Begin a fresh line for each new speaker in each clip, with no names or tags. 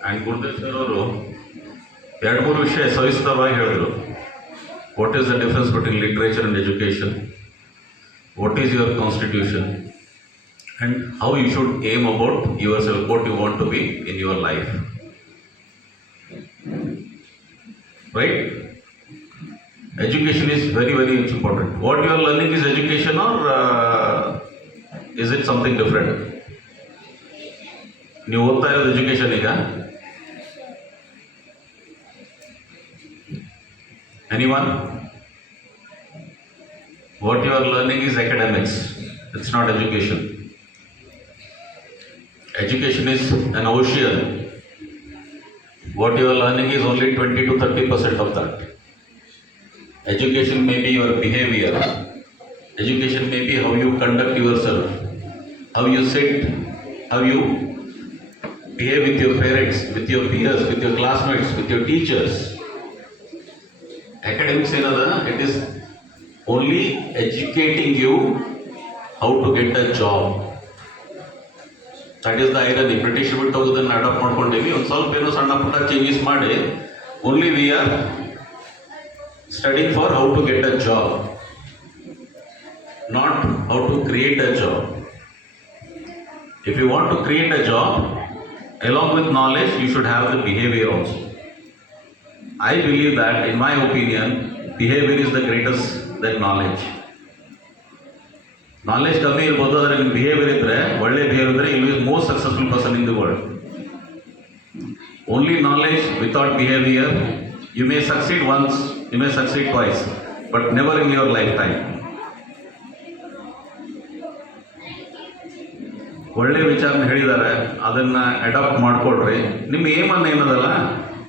And Gurudev ಅವರು ಎರಡು, ಮೂರು ವಿಷಯ ಸವಿಸ್ತರವಾಗಿ ಹೇಳಿದರು. What is the difference between literature and education what is your constitution and how you should aim about yourself what you want to be in your life right education is very very important what you are learning is education or is it something different ನೀವು ಓದ್ತಾ ಇರೋದು education ಈಗ? Anyone? What you are learning is academics, it's not education. Education is an ocean. What you are learning is only 20 to 30 percent of that. Education may be your behavior, education may be how you conduct yourself, how you sit, how you behave with your parents, with your peers, with your classmates, with your teachers. Academics ಏನದ? It is only educating you how to get a job that is the iron British ಬಿಟ್ಟು ಹೋಗೋದನ್ನು adapt ಮಾಡ್ಕೊಂಡಿವಿ. ಒಂದು ಸ್ವಲ್ಪ ಏನೋ ಸಣ್ಣ ಪುಟ್ಟ changes ಮಾಡಿ. Only we are studying for how to get a job not how to create a job if you want to create a job along with knowledge you should have the behaviour also. I believe that, in my opinion, behavior is the greatest than knowledge. Knowledge ಕಮ್ಮಿ ಇರ್ಬೋದು, ಆದರೆ ನಿಮ್ಮ behaviour ಇದ್ದರೆ ಒಳ್ಳೆ behaviour ಇದ್ದರೆ ill is most successful person in the world only knowledge without behaviour you may succeed once you may succeed twice but never in your lifetime ಒಳ್ಳೆ ವಿಚಾರನ ಹೇಳಿದ್ದಾರೆ ಅದನ್ನು ಅಡಾಪ್ಟ್ ಮಾಡಿಕೊಡ್ರಿ. ನಿಮ್ಮ ಏಮನ್ನು ಏನದಲ್ಲ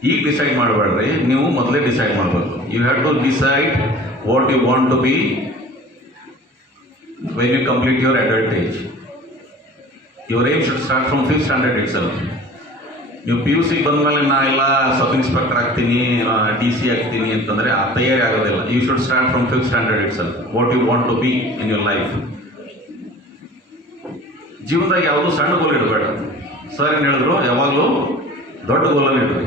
ಈಗ ಡಿಸೈಡ್ ಮಾಡಬೇಡ್ರಿ. ನೀವು ಮೊದಲೇ ಡಿಸೈಡ್ ಮಾಡಬೇಕು. You have to decide what you want to be when you complete your advantage your aim should start from fifth standard it's. ನೀವು ಪಿ ಯು ಸಿಗೆ ಬಂದಮೇಲೆ ನಾ ಎಲ್ಲ ಸಬ್ ಇನ್ಸ್ಪೆಕ್ಟರ್ ಆಗ್ತೀನಿ ಡಿ ಸಿ ಆಗ್ತೀನಿ ಅಂತಂದರೆ ಆ ತಯಾರಿ ಆಗೋದಿಲ್ಲ. You should start from fifth standard itself what you want to be in your life ಜೀವನದಾಗ ಯಾವುದೂ ಸಣ್ಣ ಗೋಲ್ ಇಡಬೇಡ. ಸರ್ ಏನು ಹೇಳಿದ್ರು, ಯಾವಾಗಲೂ ದೊಡ್ಡ ಗೋಲನ್ನು ಇಡ್ರಿ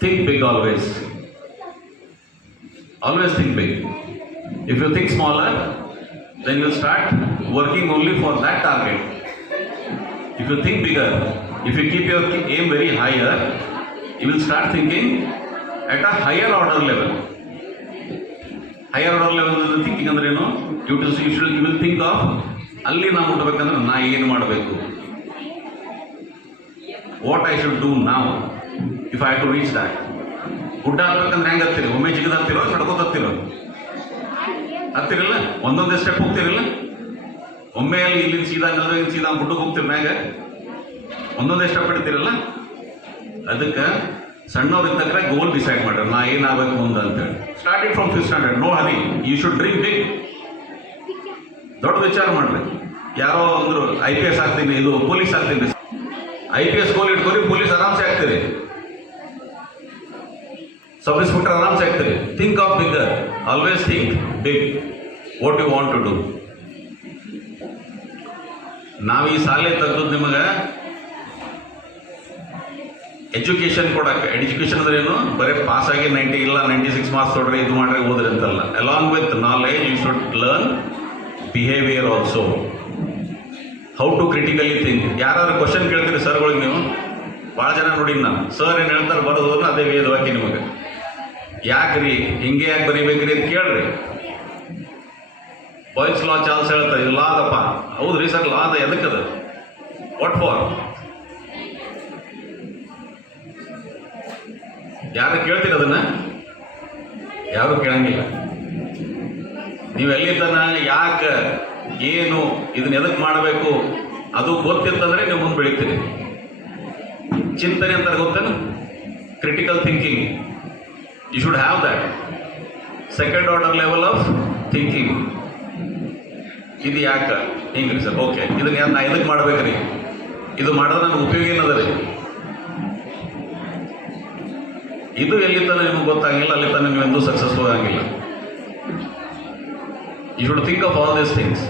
Think big always always think big if you think smaller then you'll start working only for that target. If you think bigger, if you keep your aim very higher, you will start thinking at a higher order level. Higher order level thinking ಅಂದ್ರೆ ಏನು you to you should you will think of ಅಲ್ಲಿ ನಾವು ಮುಟ್ಟಬೇಕಂದ್ರೆ ನಾ ಏನು ಮಾಡಬೇಕು what I should do ನಾವು If I to reach that ಗುಡ್ಡ ಹತ್ಬೇಕಂದ್ರೆ ಹೆಂಗೆ ಹತ್ತೀರಿ? ಒಮ್ಮೆ ಜಿಗದ ಹತ್ತಿರೋ ನಡ್ಕೋತ ಹತ್ತಿರೋ? ಹತ್ತಿರಲ್ಲ? ಒಂದೊಂದೇ ಸ್ಟೆಪ್ ಹೋಗ್ತಿರಲ್ಲ? ಒಮ್ಮೆ ಅಲ್ಲಿ ಇಲ್ಲಿ ಸೀದಾ ನೆಲದ ಸೀದಾ ಗುಡ್ಡಕ್ಕೆ ಹೋಗ್ತಿರ ಮ್ಯಾಗ? ಒಂದೊಂದೇ ಸ್ಟೆಪ್ ಇಡ್ತಿರಲ್ಲ ಅದಕ್ಕೆ ಸಣ್ಣವ್ರು ಇದ್ದಕ್ರೆ ಗೋಲ್ ಡಿಸೈಡ್ ಮಾಡ್ರಿ. ನಾ ಏನಾಗಬೇಕು ಮುಂದೆ ಅಂತೇಳಿ. Starting from fifth standard no hurry you should dream big ದೊಡ್ಡ ವಿಚಾರ ಮಾಡ್ರಿ. ಯಾರೋ ಅಂದ್ರು ಐ ಪಿ ಎಸ್ ಆಗ್ತೀನಿ ಇದು ಪೊಲೀಸ್ ಆಗ್ತೀನಿ ಐ ಪಿ ಎಸ್ ಗೋಲ್ ಇಟ್ಕೊರಿ ಪೊಲೀಸ್ ಆರಾಮ್ಸೆ ಆಗ್ತೀರಿ. ಸಬ್ ಇನ್ಸ್ಪೆಕ್ಟರ್ ಆರಾಮ್ಸೆ ಆಗ್ತೀರಿ. Think of bigger always think big what you want to do ನಾವು ಈ ಶಾಲೆ ತೆಗೆದು ನಿಮಗೆ ಎಜುಕೇಶನ್ ಕೊಡಕ್ಕೆ ಎಜುಕೇಶನ್ ಅಂದ್ರೆ ಏನು? ಬರೀ ಪಾಸ್ ಆಗಿ ನೈಂಟಿ ಇಲ್ಲ ನೈಂಟಿ ಸಿಕ್ಸ್ ಮಾರ್ಕ್ಸ್ ತೊಡ್ರಿ, ಇದು ಮಾಡ್ರಿ, ಓದ್ರಿ ಅಂತಲ್ಲ. Along with knowledge you should learn behaviour also how to critically think ಯಾರಾದ್ರು ಕ್ವಶನ್ ಕೇಳ್ತೀರಿ ಸರ್ಗಳಿಗೆ ನೀವು? ಭಾಳ ಜನ ನೋಡಿ ನಾನು ಸರ್ ಏನು ಹೇಳ್ತಾರೆ, ಬರೋದು, ಅದೇ ವೇದವಾಕ್ಯ ನಿಮಗೆ. ಯಾಕ್ರಿ? ಹಿಂಗೆ ಯಾಕೆ ಬರೀಬೇಕ್ರಿ ಅಂತ ಕೇಳ್ರಿ. ಬಾಯ್ಸ್ ಲಾ ಚಾಲ್ಸ್ ಹೇಳ್ತಾರೆ ಇದು ಲಾ ಅದಪ್ಪ ಹೌದ್ರಿ ಸರ್ ಲಾ ಅದ? ಎದಕ್ಕದ ವಾಟ್ ಫಾರ್ ಯಾರು ಕೇಳ್ತೀರ ಅದನ್ನ? ಯಾರು ಕೇಳಂಗಿಲ್ಲ. ನೀವು ತನ ಯಾಕೆ, ಏನು, ಇದನ್ನ ಎದಕ್ಕೆ ಮಾಡಬೇಕು, ಅದು ಗೊತ್ತಿತ್ತಂದ್ರೆ ನೀವು ಮುಂದೆ ಬೆಳಿತೀರಿ. ಚಿಂತನೆ ಅಂತಾರೆ ಗೊತ್ತೇನು? Critical thinking you should have that second order level of thinking. ಇದು ಯಾಕೆ? ಹಿಂಗೆ ರೀ ಸರ್ ಓಕೆ ಇದನ್ನ ಯಾ- ನಾ ಎದಕ್ಕೆ ಮಾಡ್ಬೇಕ್ರಿ ಇದು ಮಾಡೋದು ನನಗೆ ಉಪಯೋಗ ಏನದ ರೀ ಇದು ಎಲ್ಲಿ ತನಕ ನಿಮಗೆ ಗೊತ್ತಾಗಿಲ್ಲ ಅಲ್ಲಿ ತನಕ ನೀವು ಎಂದೂ ಸಕ್ಸಸ್ಫುಲ್ ಆಗಿಲ್ಲ. You should think of all these things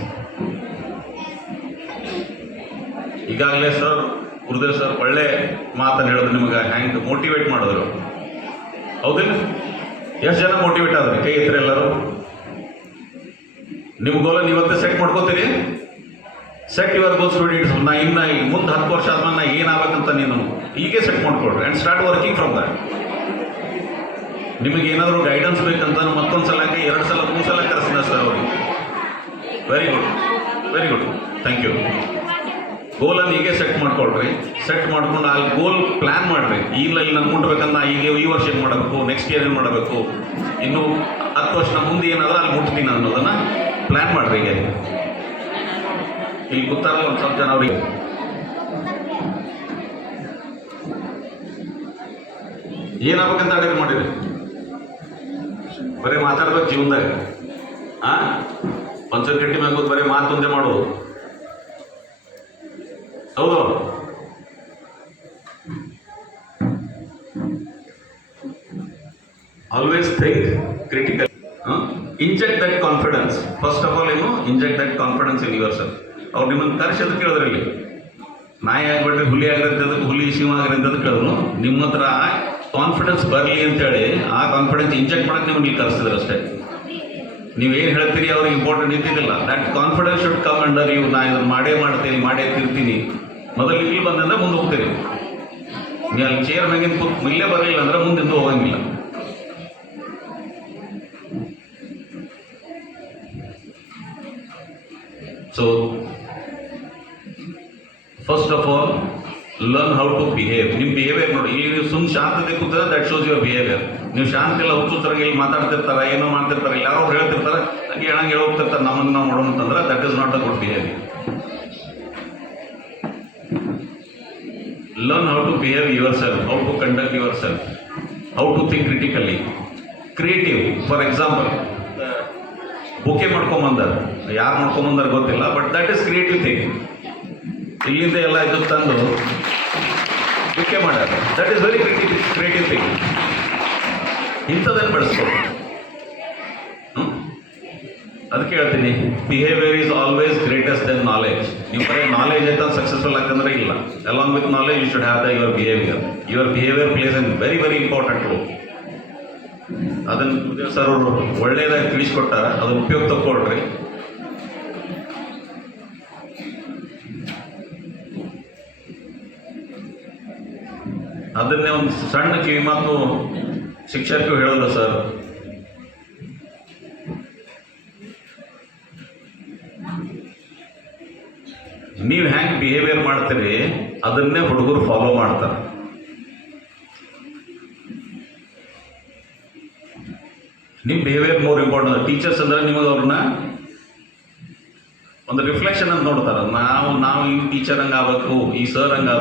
ಈಗಾಗಲೇ ಸರ್ ಗುರುದೇವ್ ಸರ್ ಒಳ್ಳೆ ಮಾತನ್ನು ಹೇಳಿದ್ರು, ನಿಮಗೆ ಹ್ಯಾಂಗ್ ಮೋಟಿವೇಟ್ ಮಾಡಿದ್ರು. ಹೌದಿಲ್ಲ? ಎಷ್ಟು ಜನ ಮೋಟಿವೇಟ್ ಆದ್ರಿ? ಕೈ ಎತ್ತರ ಎಲ್ಲರೂ? ನಿಮ್ಮ ಗೋಲ ನೀವತ್ತೇ ಸೆಟ್ ಮಾಡ್ಕೋತೀರಿ? ಸೆಟ್ ಯುವರ್ ಗೋಲ್ಸ್ ಇಟ್ಸ್ ನಾ ಇನ್ನು ಮುಂದೆ ಹತ್ತು ವರ್ಷ ಆದ್ಮೇಲೆ ನಾ ಏನಾಗಬೇಕಂತ ನೀನು ಈಗೇ ಸೆಟ್ ಮಾಡ್ಕೊಳ್ರಿ and start working from that ನಿಮಗೆ ಏನಾದರೂ ಗೈಡೆನ್ಸ್ ಬೇಕಂತ ಮತ್ತೊಂದು ಸಲ ಎರಡು ಸಲ, ಮೂರು ಸಲ ಕರೆಸಿದ ಸರ್ ಅವ್ರಿಗೆ very good very good thank you ಗೋಲನ್ನು ಈಗೇ ಸೆಟ್ ಮಾಡ್ಕೊಳ್ರಿ ಸೆಟ್ ಮಾಡ್ಕೊಂಡು ಅಲ್ಲಿ ಗೋಲ್ ಪ್ಲಾನ್ ಮಾಡ್ರಿ. ಇಲ್ಲ, ಇಲ್ಲಿ ನಾನು ಮುಟ್ಬೇಕಂತ ನಾ ಈಗ ಈ ವರ್ಷ ಏನು ಮಾಡಬೇಕು ನೆಕ್ಸ್ಟ್ ಇಯರ್ ಏನು ಮಾಡಬೇಕು? ಇನ್ನು ಹತ್ತು ವರ್ಷ ಮುಂದೆ ಏನಾದ್ರೆ ಅಲ್ಲಿ ಮುಟ್ತೀನಿ ಅನ್ನೋದನ್ನ ಪ್ಲ್ಯಾನ್ ಮಾಡ್ರಿ ಈಗ. ಇಲ್ಲಿ ಗೊತ್ತಾಗಲ್ಲ ಒಂದು ಸ್ವಲ್ಪ ಜನ ಅವ್ರಿಗೆ. ಏನಾಗ್ಬೇಕಂತ ಅಡಿಗೆ ಮಾಡಿರಿ. ಬರೀ ಮಾತಾಡ್ಬೇಕು ಜೀವನದಾಗ. ಆ? ಒಂದ್ಸರಿ ಗಟ್ಟಿ ಮ್ಯಾಗ ಬರೀ ಮಾತು ಮುಂದೆ ಮಾಡೋದು. Always think critical inject that confidence first of all ಏನು inject that confidence in yourself ಅವ್ರು ನಿಮ್ಮನ್ನು ಕರೆಸಿ ಅದಕ್ಕೆ ಕೇಳಿದ್ರಲ್ಲಿ. ನಾಯಿ ಆಗ್ಬಿಟ್ರೆ ಹುಲಿ ಆಗಿರೋದಕ್ಕೆ ಹುಲಿ ಸಿಂಹ ಆಗಿರೋದಕ್ಕೆ ಕೇಳಿದ್ರು. ನಿಮ್ಮ ಹತ್ರ ಕಾನ್ಫಿಡೆನ್ಸ್ ಬರಲಿ ಅಂತೇಳಿ ಆ ಕಾನ್ಫಿಡೆನ್ಸ್ ಇಂಜೆಕ್ಟ್ ಮಾಡಕ್ಕೆ ನಿಮಗೆ ಕರೆಸ್ತಿದ್ರು ಅಷ್ಟೇ. ನೀವೇನು ಹೇಳ್ತೀರಿ, ಅವ್ರಿಗೆ ಇಂಪಾರ್ಟೆಂಟ್ ಇದ್ದಿದ್ದಿಲ್ಲ. That confidence should come under you ನಾ ಇದನ್ನು ಮಾಡೇ ಮಾಡ್ತೀನಿ, ಮಾಡೇ ತಿರ್ತೀನಿ ಮೊದಲು ಇಲ್ಲಿ ಬಂದಂದ್ರೆ ಮುಂದೆ ಹೋಗ್ತೀರಿ. ನೀವು ಅಲ್ಲಿ ಚೇರ್ ಮ್ಯಾಗಿನ ಇಲ್ಲೇ ಬರಲಿಲ್ಲ ಅಂದ್ರೆ ಮುಂದೆ ಹೋಗಂಗಿಲ್ಲ. So first of all learn how to behave ನಿಮ್ಮ ಬಿಹೇವಿಯರ್ ನೋಡಿ. ಇಲ್ಲಿ ನೀವು ಸುಮ್ಮನೆ ಶಾಂತತೆ ಕೂತಿದ್ರೆ ದಟ್ ಶೋಸ್ ಯುವರ್ ಬಿಹೇವಿಯರ್ ನೀವು ಶಾಂತಿ ಎಲ್ಲ ಹುಚ್ಚುತ್ತರಾಗಿ ಇಲ್ಲಿ ಮಾತಾಡ್ತಿರ್ತಾರೆ, ಏನೋ ಮಾಡ್ತಿರ್ತಾರೆ ಯಾರೋ ಹೇಳ್ತಿರ್ತಾರೆ, ಹಂಗೆ ಹೇಳಂಗೆ ಹೇಳಿ ಹೋಗ್ತಿರ್ತಾರೆ, ನಮ್ಮನ್ನು ನಾವು ನೋಡೋಣ ಅಂತಂದ್ರೆ that is not a good behaviour learn how to behave yourself how to conduct yourself how to think critically creative for example bouquet ಮಾಡ್ಕೊಂಬಂದಾರ ಯಾರು ಮಾಡ್ಕೊಂಬಂದಾರ ಗೊತ್ತಿಲ್ಲ but that is creative thing ಇಲ್ಲಿಂದ ಎಲ್ಲ ಇದು ತಂದು ಬಿಕ್ಕೆ ಮಾಡ್ಯಾರ. That is very creative creative thing ಇಂಥದನ್ನು ಬೆಳೆಸ್ಕೊಂಡು ಹ್ಮ್? ಅದಕ್ಕೆ ಹೇಳ್ತೀನಿ behaviour is always greatest than knowledge ನೀವು ಬರೀ ನಾಲೆಜ್ ಅಂತ ಸಕ್ಸಸ್ಫುಲ್ ಆಗ್ತಂದ್ರೆ ಇಲ್ಲ. Along with knowledge you should have the your behaviour your behaviour plays an very very important role ಅದನ್ನು ಸರ್ ಅವರು ಒಳ್ಳೆಯದಾಗಿ ತಿಳಿಸ್ಕೊಟ್ಟಾರ ಅದನ್ನ ಉಪಯೋಗ ತಗೊಳ್ರಿ ಅದನ್ನೇ ಒಂದು ಸಣ್ಣ ಕಿವಿಮಾತು ಶಿಕ್ಷಕರು ಹೇಳಲ್ಲ ಸರ್. ನೀವು ಹೆಂಗೆ ಬಿಹೇವಿಯರ್ ಮಾಡ್ತೀರಿ, ಅದನ್ನೇ ಹುಡುಗರು ಫಾಲೋ ಮಾಡ್ತಾರೆ. ನಿಮ್ಮ ಬಿಹೇವಿಯರ್ ಮೋರ್ ಇಂಪಾರ್ಟೆಂಟ್ ಟೀಚರ್ಸ್ ಅಂದ್ರೆ ನಿಮಗೆ ಅವ್ರನ್ನ ಒಂದು ರಿಫ್ಲೆಕ್ಷನ್ ಅಂತ ನೋಡ್ತಾರೆ. ನಾವು ನಾವು ಈ ಟೀಚರ್ ಹಂಗೆ ಈ ಸರ್ ಹಂಗೆ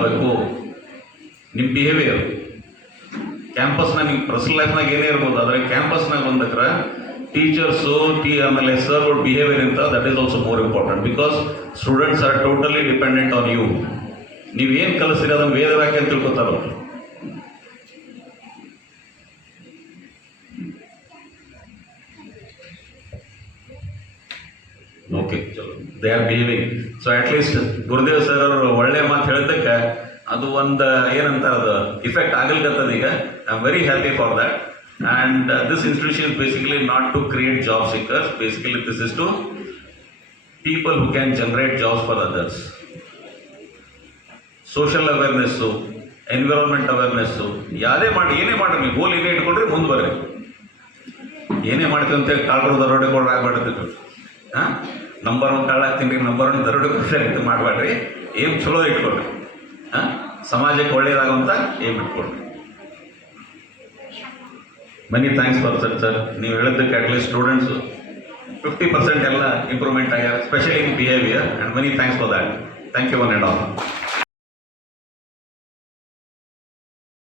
ನಿಮ್ಮ ಬಿಹೇವಿಯರ್ ಕ್ಯಾಂಪಸ್ನಾಗ ನೀವು ಪರ್ಸನಲ್ ಲೈಫ್ನಾಗ ಏನೇ ಇರ್ಬೋದು, ಆದರೆ ಕ್ಯಾಂಪಸ್ನಾಗ ಬಂದಕ್ರ ಟೀಚರ್ಸು ಟಿ ಆಮೇಲೆ ಸರ್ಗಳ ಬಿಹೇವಿಯರ್ ಅಂತ that is also more important because students are totally dependent on you ನೀವು ಏನು ಕಲಿಸ್ತೀರಿ ಅದನ್ನು ವೇದ ಅಂತ ತಿಳ್ಕೊತಾರೆ? Okay they are behaving so at least Gurudev sir ಅವರು ಒಳ್ಳೆ ಮಾತು ಹೇಳಿದ್ದಕ್ಕೆ ಅದು ಒಂದು, ಏನಂತಾರೆ ಅದು ಇಫೆಕ್ಟ್ ಆಗಲ್ಕತ್ತದ ಈಗ. I am very happy for that and this institution basically not to create job seekers basically this is to people who can generate jobs for others social awareness environment awareness ಯಾವುದೇ ಮಾಡಿ, ಏನೇ ಮಾಡ್ರಿ, ನೀವು ಗೋಲ್ ಏನೇ ಇಟ್ಕೊಂಡ್ರೆ ಮುಂದೆ ಬರ್ರಿ. ಏನೇ ಮಾಡ್ತೀವಿ ಅಂತೇಳಿ ಕಾಳು ದರೋಡೆ ಕೊಡ್ರಿ ಆಗ್ಬಾರ್ದು ಹಾಂ? ನಂಬರ್ ಒನ್ ಕಾಳಾಗ್ತೀನಿ ನಂಬರ್ ಒನ್ ದರೋಡೆ ಕೊಡ್ರಿ ಅಂತ ಮಾಡಬೇಡ್ರಿ ಏನು ಚಲೋ ಇಟ್ಕೊಳ್ರಿ. ಸಮಾಜಕ್ಕೆ ಒಳ್ಳೆಯದಾಗುವಂಥ aim ಇಟ್ಕೊಳ್ರಿ many thanks for sir sir ನೀವು ಹೇಳಿದ್ದಕ್ಕೆ at least students fifty percent ಎಲ್ಲ ಇಂಪ್ರೂವ್ಮೆಂಟ್ ಆಗ್ಯಾರ specially in behaviour and many thanks for that thank you one and all